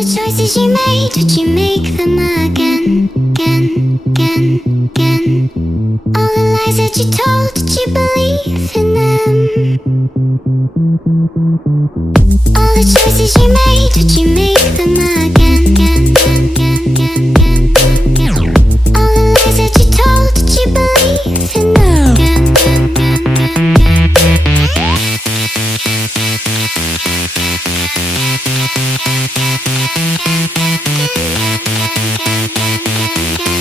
the choices you made, would you make them again, again, again, again? All the lies that you told, did you believe in them? All the choices you made, would you make them again, again, again, again, again, again, again? All the lies that you told, did you believe in them? Again, again, again, again, again. Again, again, again, again.